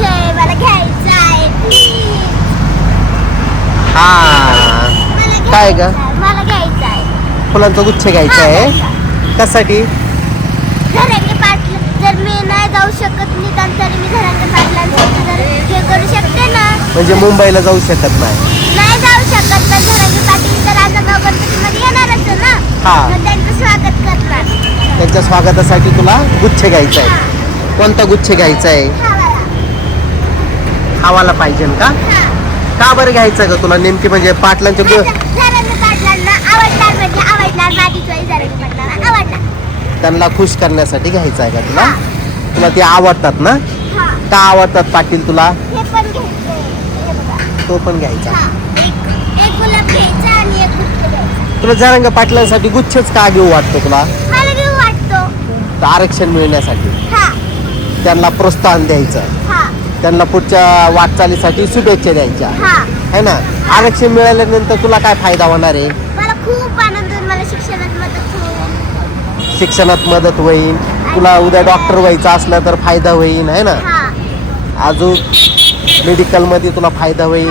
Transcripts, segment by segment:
मला घ्यायचा आहे हा. काय ग? मला घ्यायचा आहे. फुलांचा गुच्छ घ्यायचा आहे? कशासाठी? घरांनी पाटलं जर मी नाही जाऊ शकत निदान तरी मी घरांच्या पाटलांसाठी जर हे करू शकते ना. म्हणजे मुंबईला जाऊ शकत नाही. नाही जाऊ शकत तर पाटील येणारच ना. हा. मग त्यांचं स्वागत करणार. त्यांच्या स्वागतासाठी तुला गुच्छ घ्यायचा. आहे. कोणता गुच्छ घ्यायचा आहे? खावाला. पाहिजे का. का बरं घ्यायचं का तुला नेमकी म्हणजे आवडणार म्हणजे त्यांना खुश करण्यासाठी घ्यायचं आहे का तुला. तुला ते आवडतात ना? का आवडतात पाटील तुला? तो पण घ्यायचा. तुला जरांग पाटलांसाठी गुच्छच का घेऊ वाटतो तुला? आरक्षण मिळण्यासाठी. त्यांना प्रोत्साहन द्यायचं. त्यांना पुढच्या वाटचालीसाठी शुभेच्छा द्यायच्या. हा. है ना? आरक्षण मिळाल्यानंतर तुला काय फायदा होणार आहे? मला खूप आनंद होईल मला शिक्षणात मदत होईल. शिक्षणात मदत होईल. तुला उद्या डॉक्टर व्हायचं असलं तर फायदा होईल है ना? हा. अजून मेडिकलमध्ये तुला फायदा होईल.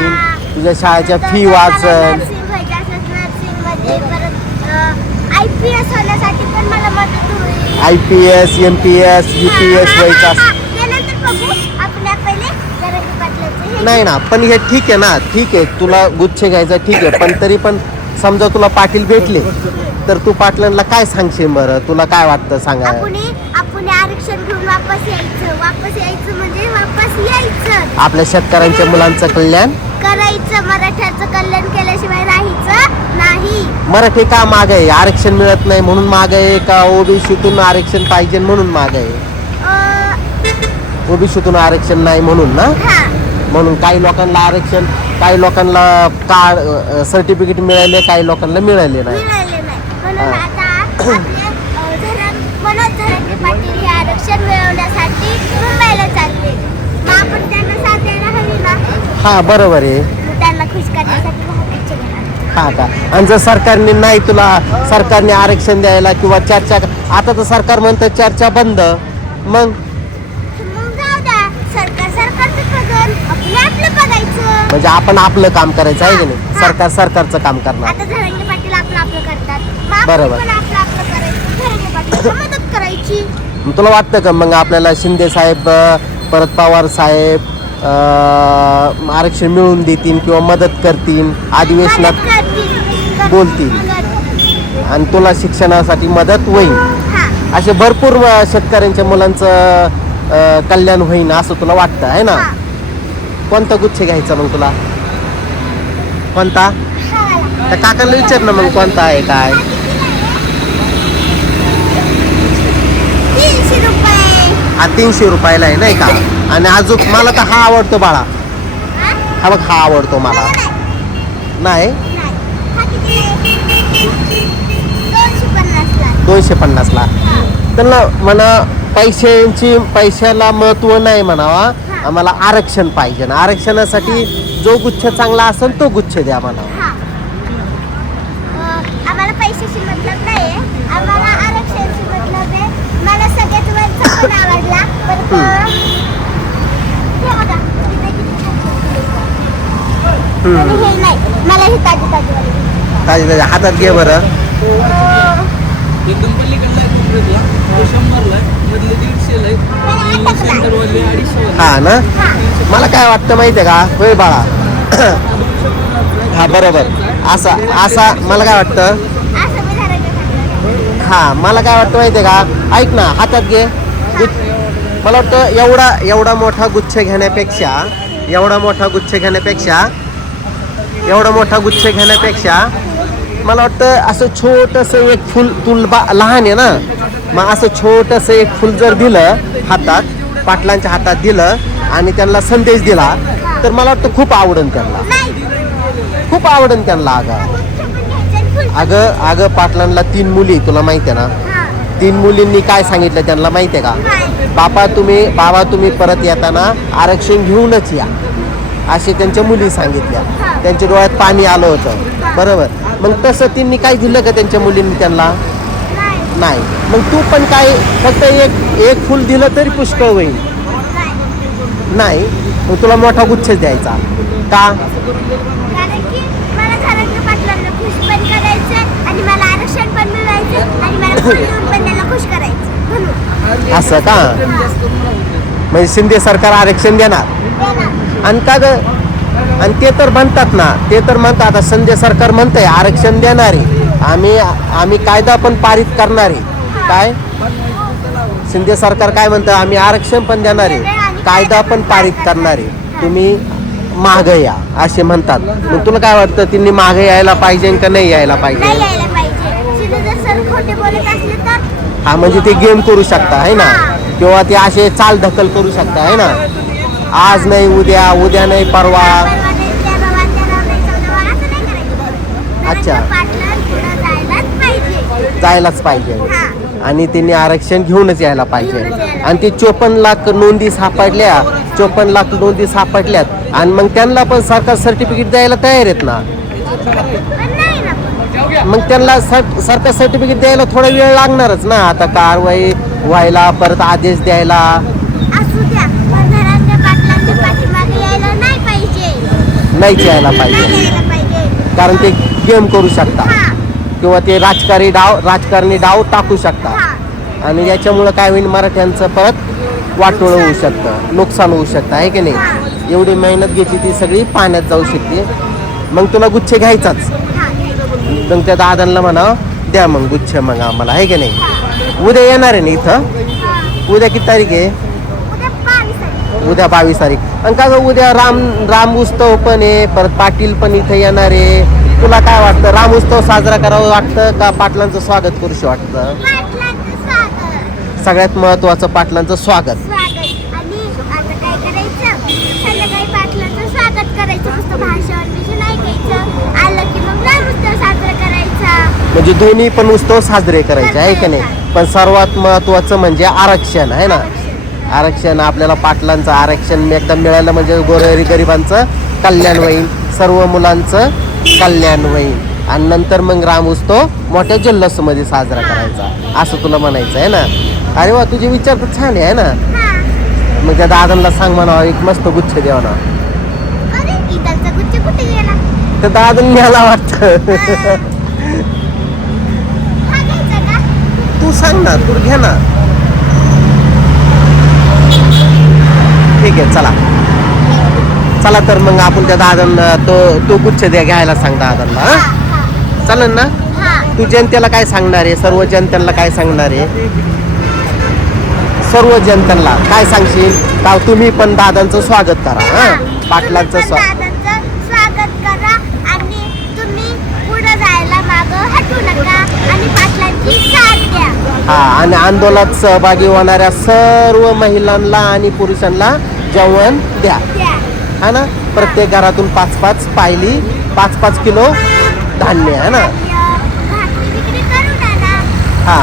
तुझ्या शाळेच्या फी वाचन. आय पी एस होण्यासाठी पण मला मदत होईल. I P S M P S U P S व्हायचं असं त्यानंतर बघू आपल्या पहिले जरांगी पाटलाचं हे नाही ना पण हे ठीक आहे ना ठीक आहे तुला गुच्छ घ्यायचा ठीक आहे पण तरी पण समजा तुला पाटील भेटले तर तू पाटलांना काय सांगशील बरं? तुला काय वाटतं सांगा. आपण आपण आरक्षण घेऊन वापस यायचं. वापस यायचं म्हणजे वापस यायचं. आपल्या शेतकऱ्यांच्या मुलांचं कल्याण? करायचं मराठ्याचं कल्याण केल्याशिवाय राहायचं नाही. मराठी का माग आहे? आरक्षण मिळत नाही म्हणून माग आहे का ओबीसीतून आरक्षण पाहिजे म्हणून माग आहे? ओबीसीतून आरक्षण नाही म्हणून ना? हा. म्हणून काही लोकांना आरक्षण काही लोकांना कार्ड सर्टिफिकेट मिळाले काही लोकांना मिळाले नाही. हा. बरोबर आहे. हा का? आणि जर सरकारने नाही तुला सरकारने आरक्षण द्यायला किंवा चर्चा आता तर सरकार म्हणतं चर्चा बंद. मग जाऊ द्या सरकार सरकारचं बघन आपलं आपलं बघायचं म्हणजे आपण आपलं काम करायचं आहे की नाही. सरकार सरकारचं काम करणार आता धरंगे पाटील आपलं आपलं करतात मग आपण बरोबर. पण आपलं आपलं करायचं धरंगे पाटील मदत करायची मग तुला वाटतं का मग आपल्याला शिंदे साहेब अ, परत पवार साहेब अ, आरक्षण मिळवून देतील किंवा मदत करतील अधिवेशनात करतील. बोलतील. करतील. आणि तुला शिक्षणासाठी मदत होईल हा असे भरपूर अ, शेतकऱ्यांच्या मुलांचं अ, कल्याण होईल असं तुला वाटतं आहे ना हा. कोणता गुच्छ घ्यायचा मग तुला कोणता. त्या काकांना विचार ना मग कोणता आहे काय हा? तीनशे रुपये तीनशे रुपयाला आहे नाही का आणि अजून मला तर हा आवडतो बाळा हा? बघ हा आवडतो मला नाही. दोनशे पन्नासला. त्यांना म्हणा पैशांची पैशाला महत्त्व नाही म्हणावा आम्हाला आरक्षण पाहिजे ना. आरक्षणासाठी जो गुच्छ चांगला असेल तो गुच्छ द्या हा. आम्हाला पैशाशी मतलब नाही आम्हाला आरक्षणाशी मतलब आहे. मला सगळ्यात वरचा पण आवडला पण तो- हे बघा, इथे किती छान छान फुलं आहेत. हम्म. आणि हे नाही मला हे ताजी ताजी वाली ताजे ताजे हातात घे बरं. एकदम पलीकडला आहे शंभरला आहे मधले दीडशेला आहे. हा ना? मला काय वाटतं माहिती आहे का? होय बाळा. हा बरोबर. असा असा मला काय वाटतं? हा मला काय वाटतं माहिती आहे का? ऐक ना हातात घे. मला वाटतं एवढा एवढा मोठा गुच्छ घेण्यापेक्षा एवढा मोठा गुच्छ घेण्यापेक्षा एवढा मोठा गुच्छ घेण्यापेक्षा मला वाटतं असं छोटंसं एक फुल तुल बा लहान आहे ना? मग असं छोटंसं एक फुल जर दिलं हातात पाटलांच्या हातात दिलं आणि त्यांना संदेश दिला तर मला वाटतं खूप आवडन त्यांना. खूप आवडन त्यांना अगं अगं अगं पाटलांना तीन मुली तुला माहिती आहे ना? तीन मुलींनी काय सांगितलं त्यांना माहिती आहे का? बापा तुम्ही बाबा तुम्ही परत येताना आरक्षण घेऊनच या असे त्यांच्या मुली सांगितल्या. त्यांच्या डोळ्यात पाणी आलं होतं. बरोबर. मग तसं त्यांनी काय दिलं का त्यांच्या मुलींनी त्यांना? नाही. मग तू पण काय फक्त एक एक फुल दिलं तरी पुष्कळ होईल. नाही. मग तुला मोठा गुच्छच द्यायचा. का? कारण की मला घरातल्या पाटलांना खुश पण करायचं आणि मला आरक्षण पण मिळवायचं आणि मला फुल देऊन पण त्याला खुश करायचं म्हणून. असं का? म्हणजे शिंदे सरकार आरक्षण देणार. आणि का ग? आणि ते तर म्हणतात ना ते तर म्हणतात आता संजय सरकार म्हणतंय आरक्षण देणारे. आम्ही आम्ही कायदा पण पारित करणारे काय? शिंदे सरकार काय म्हणतं? आम्ही आरक्षण पण देणारे कायदा पण पारित करणारे तुम्ही माग या असे म्हणतात. मग तुला काय वाटतं? त्यांनी मागे यायला पाहिजे का नाही यायला पाहिजे? हा म्हणजे ते गेम करू शकता आहे ना? किंवा ते असे चाल ढकल करू शकता आहे ना? आज नाही उद्या उद्या नाही परवा. अच्छा. घरातल्या पाटलां पुढं जायलाच पाहिजे जायलाच पाहिजे. आणि त्यांनी आरक्षण घेऊनच यायला पाहिजे. आणि ते चोपन्न लाख नोंदी सापडल्या. चोपन्न लाख नोंदी सापडल्यात. आणि मग त्यांना पण सरकार सर्टिफिकेट द्यायला तयार आहेत ना. मग त्यांना सर- सरकार सर्टिफिकेट द्यायला थोडा वेळ लागणारच ना? आता कारवाई व्हायला परत आदेश द्यायला. नाही नाहीच यायला पाहिजे. कारण ते गेम करू शकतात. हा. किंवा ते राजकारणी डाव राजकारणी डाव टाकू शकतात. आणि याच्यामुळं काय होईल मराठ्यांचं परत वाटोळं होऊ शकतं नुकसान होऊ शकतं आहे की नाही? एवढी मेहनत घेतली ती सगळी पाण्यात जाऊ शकते. मग तुला गुच्छ घ्यायचाच. मग त्या दादांना म्हणा द्या मग गुच्छ मग आम्हाला आहे की नाही? उद्या येणार आहे ना इथं? उद्या किती तारीख आहे? उद्या बावीस तारीख. आणि का गं उद्या राम राम उत्सव पण आहे परत पाटील पण इथे येणार आहे. तुला काय वाटतं? राम उत्सव साजरा करावं वाटतं का पाटलांचं स्वागत करूशी वाटतं? पाटलांचं स्वागत. सगळ्यात महत्वाचं पाटलांचं स्वागत. स्वागत. आणि आता काय करायचं? संध्याकाळी पाटलांचं स्वागत करायचं. मस्त भाषण बिषण ऐकायचं. आलं की मग रामोत्सव साजरा करायचा. म्हणजे दोन्ही पण उत्सव साजरे करायचे आहे की नाही? पण सर्वात महत्वाचं म्हणजे आरक्षण आहे ना? आरक्षण. आपल्याला पाटलांचं आरक्षण एकदा मिळालं म्हणजे गोरगरी गरिबांचं कल्याण होईल सर्व मुलांचं कल्याण होईल आणि नंतर मग राम उत्सव मोठ्या जल्लोषमध्ये साजरा करायचा. असं तुला म्हणायचं आहे ना? अरे वा तुझे विचार तर छान आहे ना? मग त्या दादांना सांग म्हणा एक मस्त गुच्छ द्यावा ना तर दादांनी मला वाटतं. तू सांग ना तू घे ना. ठीक आहे चला. चला तर मग आपण त्या दादांना तो तो गुच्छ द्या घ्यायला सांग दादांना चालेल ना? तू जनतेला काय सांगणार आहे? सर्व जनतेला काय सांगणार आहे? सर्व जनतेला काय सांगशील? का तुम्ही पण दादांचं स्वागत करा हा? पाटलांचं स्वागत. दादांचं स्वागत करा आणि तुम्ही पुढे जायला माग हटू नका आणि पाटलांची साथ द्या. हा आणि आंदोलनात सहभागी होणाऱ्या सर्व महिलांना आणि पुरुषांना जेवण द्या. हा ना प्रत्येक घरातून पाच पाच पायली पाच पाच किलो धान्य आहे ना आणि, भाकरी बिकरी करून आणा हा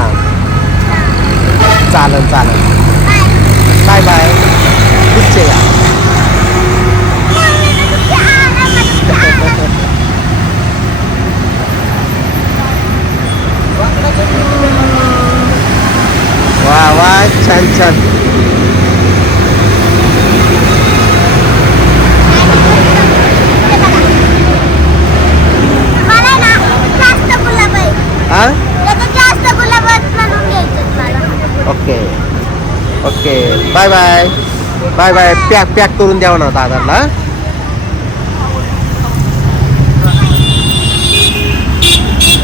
चालेल चालेल बाय बाय बाय गुच्छ या वा वा छान छान मला ना जास्त गुलाब आहे हा त्याच्यात जास्त गुलाब म्हणून घ्यायचं मला okay. Okay. Bye bye. Bye bye. Pack pack करून द्यावं ना दादाला